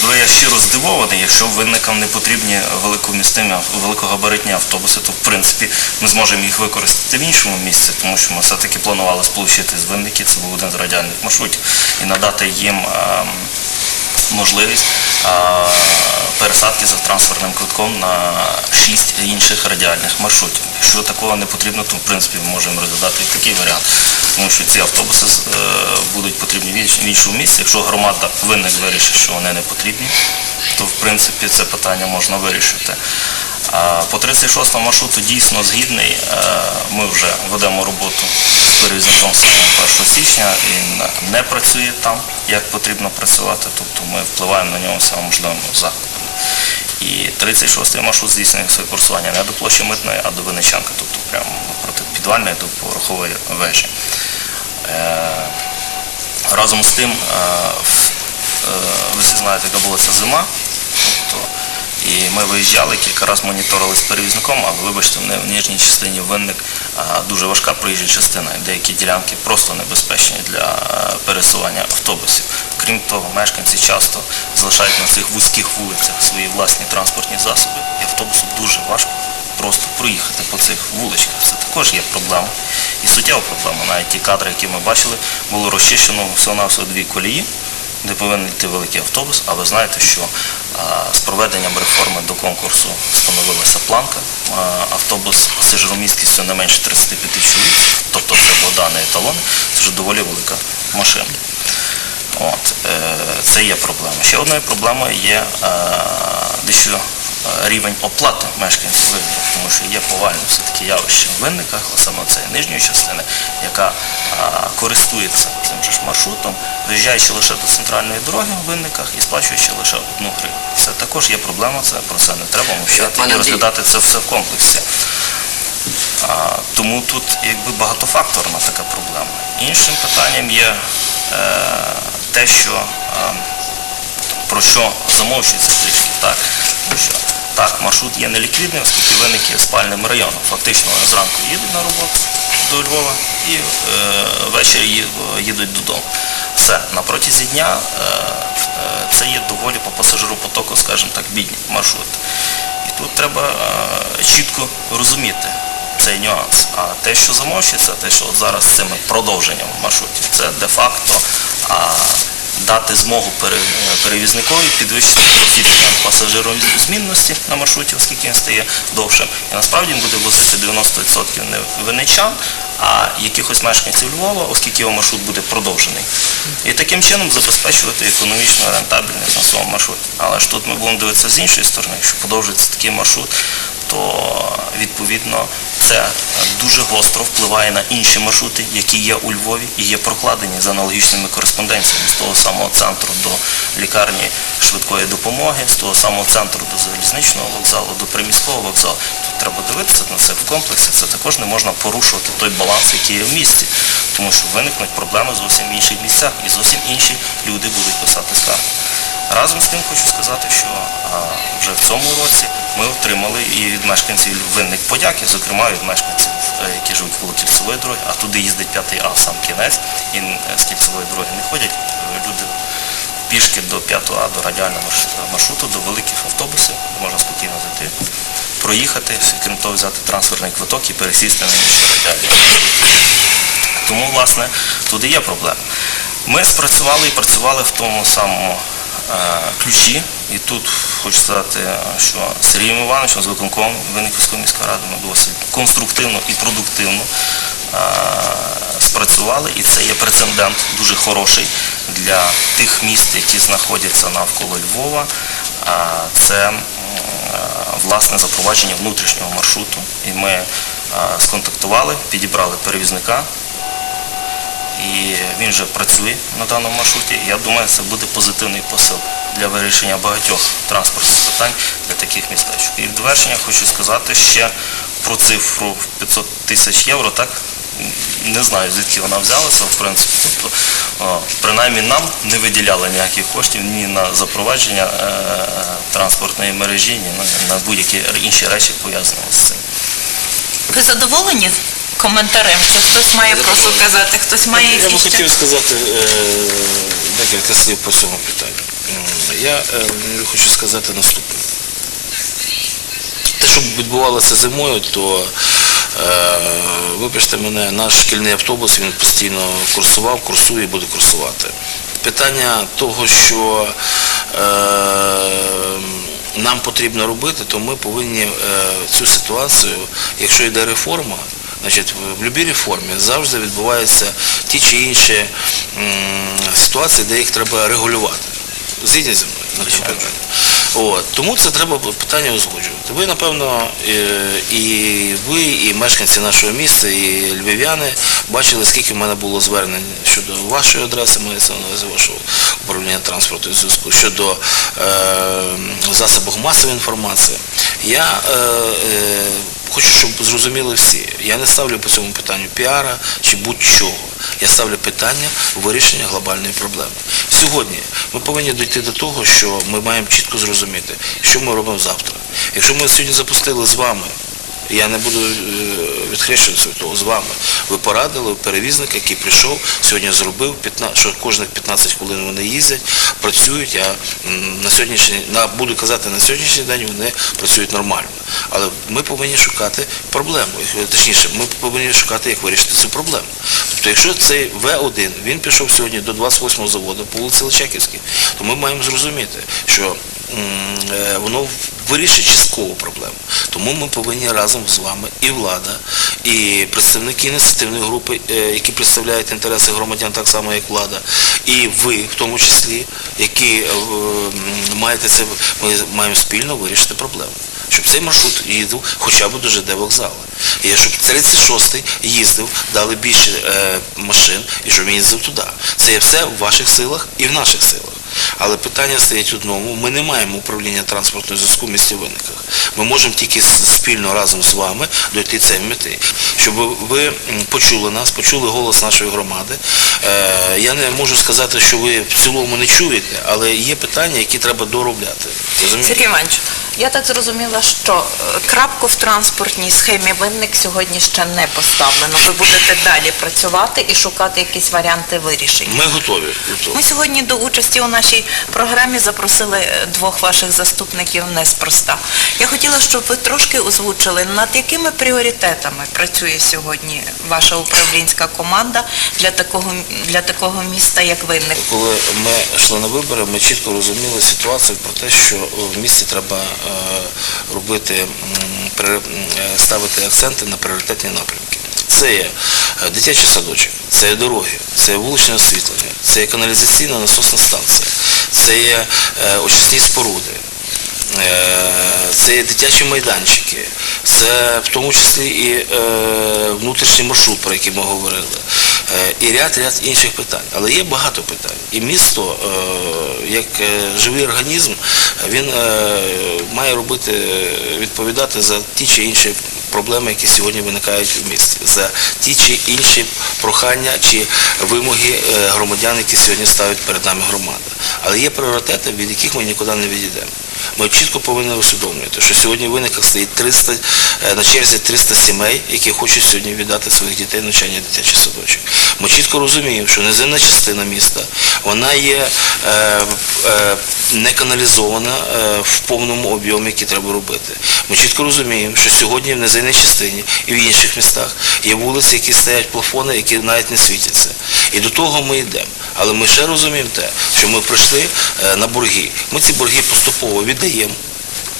По-друге, я щиро здивований, якщо винникам не потрібні великомістимі, великогабаритні автобуси, то в принципі ми зможемо їх використати в іншому місці, тому що ми все-таки планували сполучити з винники, це був один з радіальних маршрутів, і надати їм ем, можливість пересадки за трансферним квитком на шість інших радіальних маршрутів. Якщо такого не потрібно, то в принципі ми можемо розглядати і такий варіант, тому що ці автобуси е, будуть потрібні в іншому місці. Якщо громада винник вирішить, що вони не потрібні, то в принципі це питання можна вирішити. По 36 маршруту дійсно згідний. Е, Ми вже ведемо роботу з перевізником з 1 січня. Він не працює там, як потрібно працювати, тобто ми впливаємо на нього всіма можливими заходами. І 36-й маршрут здійснює своє курсування не до площі Митної, а до Винничанка, тобто прямо проти підвальної до поверхової вежі. Е, Разом з тим, е, ви всі знаєте, яка була ця зима. І ми виїжджали, кілька разів моніторили з перевізником, але вибачте, в нижній частині винник дуже важка проїжджа частина. і Деякі ділянки просто небезпечні для пересування автобусів. Крім того, мешканці часто залишають на цих вузьких вулицях свої власні транспортні засоби. І автобусу дуже важко просто проїхати по цих вуличках. Це також є проблема. І суттєва проблема. Навіть ті кадри, які ми бачили, було розчищено всього-навсього дві колії, де повинен йти великий автобус, а ви знаєте, що з проведенням реформи до конкурсу встановилася планка. Автобус з пасажиромісткістю не менше 35 чоловік, тобто це Богдани і талони, це вже доволі велика машина. От, е, це є проблема. Ще одною проблемою є е, дещо рівень оплати мешканців винників, тому що є повальне все-таки явище в винниках, а саме це нижньої частини, яка е, користується цим же ж маршрутом, виїжджаючи лише до центральної дороги в винниках і сплачуючи лише одну гривню. Це також є проблема, це про це не треба мовчати і розглядати це все в комплексі. А, тому тут якби багатофакторна така проблема. Іншим питанням є е, те, що е, про що замовчується трішки, так? Тому що так, маршрут є неліквідний, оскільки виник є спальним районом. Фактично вони зранку їдуть на роботу до Львова і е, ввечері їдуть додому. Все, на протязі дня е, е, це є доволі по пасажиропотоку, скажімо так, бідні маршрути. І тут треба е, чітко розуміти цей нюанс. А те, що замовчується, те, що зараз з цими продовженнями маршрутів, це де-факто а, дати змогу перевізникові підвищити профіт пасажирозмінності на маршруті, оскільки він стає довшим. І насправді він буде возити 90% не виничан, а якихось мешканців Львова, оскільки його маршрут буде продовжений. І таким чином забезпечувати економічну рентабельність на своєму маршруті. Але ж тут ми будемо дивитися з іншої сторони, якщо подовжується такий маршрут, то відповідно це дуже гостро впливає на інші маршрути, які є у Львові і є прокладені за аналогічними кореспонденціями з того самого центру до лікарні швидкої допомоги, з того самого центру до залізничного вокзалу, до приміського вокзалу. Тут треба дивитися на це в комплексі. Це також не можна порушувати той баланс, який є в місті, тому що виникнуть проблеми зовсім в інших місцях і зовсім інші люди будуть писати скарги. Разом з тим хочу сказати, що вже в цьому році ми отримали і від мешканців винник подяки, зокрема від мешканців, е, які живуть коло кільцевої дороги, а туди їздить п'ятий А в сам кінець, і е, з кільцевої дороги не ходять е, люди пішки до 5 А, до радіального маршруту, до великих автобусів, де можна спокійно зайти, проїхати, крім того, взяти трансферний квиток і пересісти на інші радіальні тому, власне, туди є проблема. Ми спрацювали і працювали в тому самому ключі. І тут хочу сказати, що Сергієм Івановичем з виконкомом Винниківської міської ради ми досить конструктивно і продуктивно е, спрацювали. І це є прецедент дуже хороший для тих міст, які знаходяться навколо Львова. Це е, власне запровадження внутрішнього маршруту. І ми е, сконтактували, підібрали перевізника, і він вже працює на даному маршруті. Я думаю, це буде позитивний посил для вирішення багатьох транспортних питань для таких містечок. І в довершення хочу сказати ще про цифру 500 тисяч євро, так? Не знаю, звідки вона взялася, в принципі. Тобто, принаймні нам не виділяли ніяких коштів ні на запровадження е, транспортної мережі, ні на будь-які інші речі пов'язані з цим. Ви задоволені коментарем? Чи хтось має просто казати, хтось має Я би якісь хотів сказати е, декілька слів по цьому питанню. Я е, хочу сказати наступне. Те, що відбувалося зимою, то е, вибачте мене, наш шкільний автобус він постійно курсував, курсує і буде курсувати. Питання того, що е, нам потрібно робити, то ми повинні е, цю ситуацію, якщо йде реформа, Значить, в будь-якій реформі завжди відбуваються ті чи інші ситуації, де їх треба регулювати. Згідні зі мною на цьому. От. Тому це треба питання узгоджувати. Ви, напевно, і ви, і мешканці нашого міста, і львів'яни бачили, скільки в мене було звернень щодо вашої адреси, мається на увазі вашого управління транспорту і зв'язку, щодо е, засобів масової інформації. Я е, е, хочу, щоб зрозуміли всі. Я не ставлю по цьому питанню піара чи будь-чого. Я ставлю питання вирішення глобальної проблеми. Сьогодні ми повинні дійти до того, що ми маємо чітко зрозуміти, що ми робимо завтра. Якщо ми сьогодні запустили з вами, я не буду е, відхрещуватися від того з вами. Ви порадили перевізник, який прийшов, сьогодні зробив, 15, що кожних 15 хвилин вони їздять, працюють. М, на сьогоднішній, буду казати, на сьогоднішній день вони працюють нормально. Але ми повинні шукати проблему. Е, Точніше, ми повинні шукати, як вирішити цю проблему. Тобто, якщо цей В1, він пішов сьогодні до 28-го заводу по вулиці Личаківській, то ми маємо зрозуміти, що е, воно вирішить частково проблему. Тому ми повинні разом з вами і влада, і представники ініціативної групи, е, які представляють інтереси громадян так само, як влада, і ви в тому числі, які е, маєте це, ми маємо спільно вирішити проблему. Щоб цей маршрут їздив хоча б до ЖД вокзалу. І щоб 36-й їздив, дали більше е, машин, і щоб він їздив туди. Це є все в ваших силах і в наших силах. Але питання стоїть одному. Ми не маємо управління транспортного зв'язку в місті Винниках. Ми можемо тільки спільно разом з вами дойти цієї мети. Щоб ви почули нас, почули голос нашої громади. Е, я не можу сказати, що ви в цілому не чуєте, але є питання, які треба доробляти. Сергій Іванович, я так зрозуміла, що е, крапку в транспортній схемі винник сьогодні ще не поставлено. Ви будете далі працювати і шукати якісь варіанти вирішення. Ми готові до того. Ми сьогодні до участі у нашій програмі запросили е, двох ваших заступників неспроста. Я хотіла, щоб ви трошки озвучили, над якими пріоритетами працює сьогодні ваша управлінська команда для такого, для такого міста, як Винник. Коли ми йшли на вибори, ми чітко розуміли ситуацію про те, що в місті треба е, робити, при- м, е, ставити акценти на пріоритетні напрямки. Це є е, дитячий садочок, це є дороги, це є вуличне освітлення, це є каналізаційна насосна станція, це є е, очисні споруди. Е, Це є дитячі майданчики, це в тому числі і е, внутрішній маршрут, про який ми говорили, е, і ряд ряд інших питань. Але є багато питань. І місто, е, як е, живий організм, він е, має робити, відповідати за ті чи інші проблеми, які сьогодні виникають в місті, за ті чи інші прохання чи вимоги е, громадян, які сьогодні ставить перед нами громада. Але є пріоритети, від яких ми нікуди не відійдемо. Ми чітко повинні усвідомлювати, що сьогодні в виниках стоїть 300, е, на черзі 300 сімей, які хочуть сьогодні віддати своїх дітей навчання в дитячий садочок. Ми чітко розуміємо, що неземна частина міста, вона є е, е, не каналізована е, в повному об'ємі, який треба робити. Ми чітко розуміємо, що сьогодні в низинній частині і в інших містах є вулиці, які стоять плафони, які навіть не світяться. І до того ми йдемо. Але ми ще розуміємо те, що ми прийшли е, на борги. Ми ці борги поступово віддаємо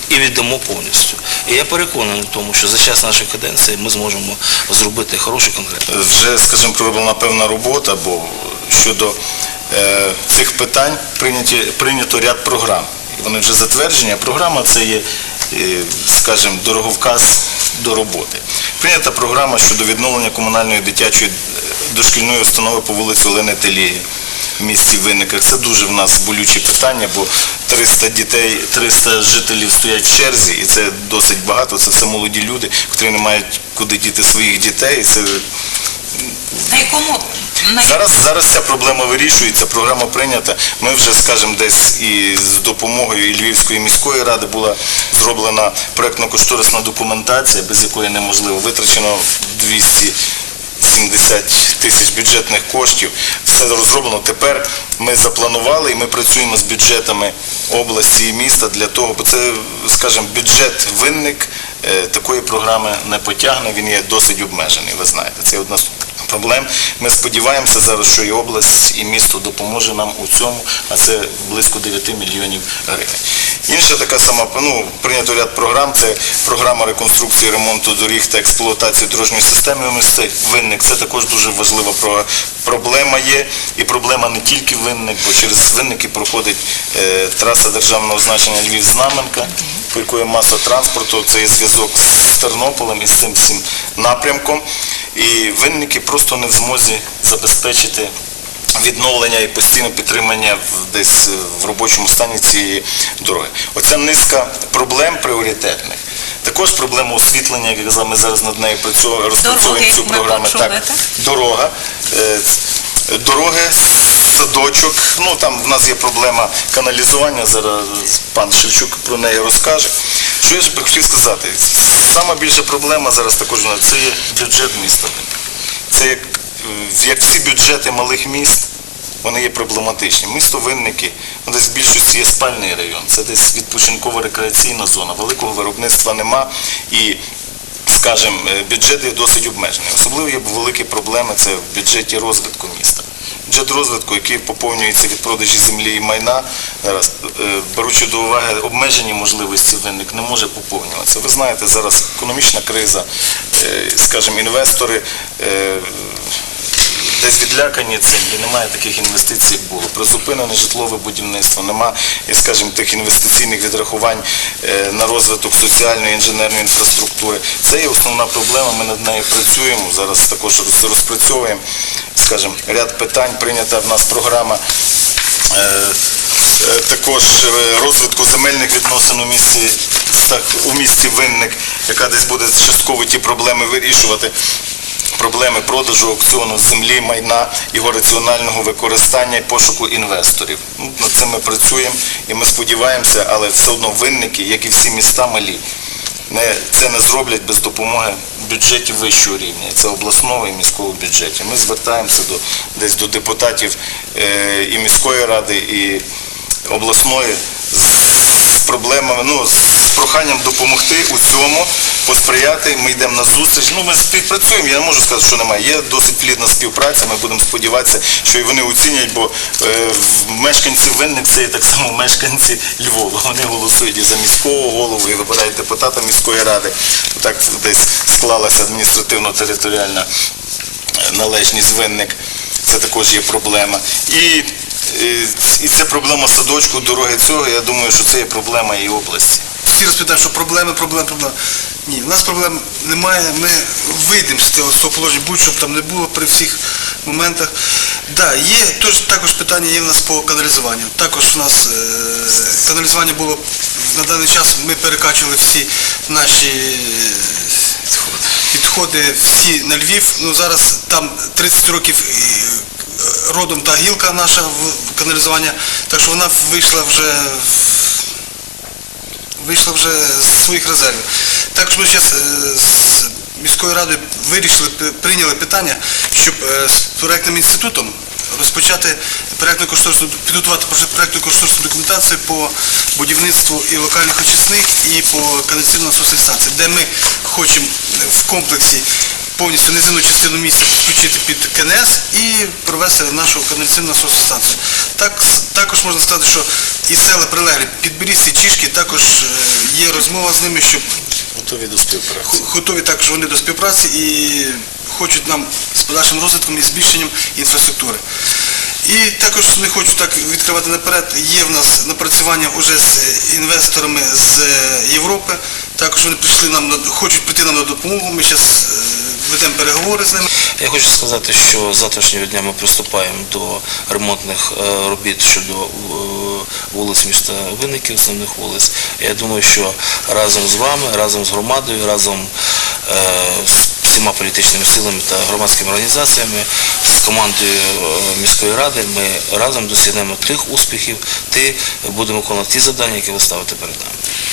і віддамо повністю. І я переконаний в тому, що за час нашої каденції ми зможемо зробити хорошу конкретну. вже, скажімо, пророблена певна робота, бо щодо е, цих питань прийняті, прийнято ряд програм. Вони вже затверджені, а програма це є, е, скажімо, дороговказ до роботи. Прийнята програма щодо відновлення комунальної дитячої е, дошкільної установи по вулиці Олени Телії в місті Винниках. Це дуже в нас болюче питання, бо 300 дітей, 300 жителів стоять в черзі, і це досить багато. Це все молоді люди, які не мають куди діти своїх дітей. І це На якому на Зараз, зараз ця проблема вирішується, програма прийнята. Ми вже, скажімо, десь і з допомогою і Львівської міської ради була зроблена проєктно-кошторисна документація, без якої неможливо. Витрачено 70 тисяч бюджетних коштів. Все розроблено. Тепер ми запланували і ми працюємо з бюджетами області і міста для того, бо це, скажімо, бюджет винник е, такої програми не потягне, він є досить обмежений, ви знаєте. Це одна з проблем. Ми сподіваємося зараз, що і область, і місто допоможе нам у цьому, а це близько 9 мільйонів гривень. Інша така сама, ну, прийнято ряд програм, це програма реконструкції, ремонту доріг та експлуатації дорожньої системи місті Винник. Це також дуже важлива проблема є, і проблема не тільки Винник, бо через Винники проходить е, траса державного значення Львів-Знаменка, якої маса транспорту, це є зв'язок з Тернополем і з цим всім напрямком. І винники просто не в змозі забезпечити відновлення і постійне підтримання в- десь е, в робочому стані цієї дороги. Оця низка проблем пріоритетних. Також проблема освітлення, як казав, ми зараз над нею працю- розпрацьовуємо цю програму. так? дорога. е, Дороги, садочок, ну там в нас є проблема каналізування, зараз пан Шевчук про неї розкаже. Що я ж би хотів сказати? Сама більша проблема зараз також це є бюджет міста. Це як, е, як всі бюджети малих міст, вони є проблематичні. Місто Винники, ну, десь в більшості є спальний район, це десь відпочинково-рекреаційна зона, великого виробництва нема і, скажімо, е, бюджет є досить обмежений. Особливо є великі проблеми це в бюджеті розвитку міста. Бюджет розвитку, який поповнюється від продажі землі і майна, е, беручи до уваги обмежені можливості виник не може поповнюватися. Ви знаєте, зараз економічна криза, е, скажімо, інвестори е, десь відлякані цим і немає таких інвестицій, було. Призупинене житлове будівництво, нема, скажімо, тих інвестиційних відрахувань е, на розвиток соціальної інженерної інфраструктури. Це є основна проблема, ми над нею працюємо, зараз також розпрацьовуємо, скажімо, ряд питань, прийнята в нас програма е, е, також розвитку земельних відносин у місті, у місті Винник, яка десь буде частково ті проблеми вирішувати проблеми продажу аукціону землі, майна, його раціонального використання і пошуку інвесторів. Ну, Над цим ми працюємо і ми сподіваємося, але все одно винники, як і всі міста малі, це не зроблять без допомоги бюджетів вищого рівня, це обласного і міського бюджетів. Ми звертаємося десь до депутатів е, і міської ради, і обласної з проблемами, ну, з проханням допомогти у цьому, посприяти, ми йдемо на зустріч. Ну, ми співпрацюємо, я не можу сказати, що немає. Є досить плідна співпраця, ми будемо сподіватися, що і вони оцінять, бо е, мешканці Винник це є так само мешканці Львова. Вони голосують і за міського голову, і вибирають депутата міської ради. Так десь склалася адміністративно-територіальна е, належність Винник. Це також є проблема. І, е, і це проблема садочку, дороги цього, я думаю, що це є проблема і області. Всі розповідають, що проблеми, проблеми, проблеми. Ні, в нас проблем немає, ми вийдемо з цього, з положення, будь-що б там не було при всіх моментах. Да, є тож, також питання є в нас по каналізуванню. Також у нас е, каналізування було на даний час, ми перекачували всі наші е, підходи всі на Львів. Ну зараз там 30 років е, родом та гілка наша в каналізування, так що вона вийшла вже в вийшла вже з своїх резервів. Також ми зараз з міською радою вирішили, прийняли питання, щоб е, з проектним інститутом розпочати проектно-кошторисну, підготувати проектно-кошторисну документацію по будівництву і локальних очисних, і по каналізаційно-насосній станції, де ми хочемо в комплексі повністю низинну частину міста підключити під КНС і провести нашу каналізаційну насосну станцію. Так, також можна сказати, що і села прилеглі Підберізці, Чішки також е, є розмова з ними, щоб Готові до співпраці. готові також вони до співпраці і хочуть нам з подальшим розвитком і збільшенням інфраструктури. І також не хочу так відкривати наперед, є в нас напрацювання вже з інвесторами з е, Європи. Також вони прийшли нам хочуть прийти нам на допомогу. Ми зараз ведемо переговори з ними. Я хочу сказати, що з завтрашнього дня ми приступаємо до ремонтних е, робіт щодо е, вулиць міста Винників, основних вулиць. Я думаю, що разом з вами, разом з громадою, разом е, з всіма політичними силами та громадськими організаціями, з командою е, міської ради ми разом досягнемо тих успіхів, будемо виконувати ті завдання, які ви ставите перед нами.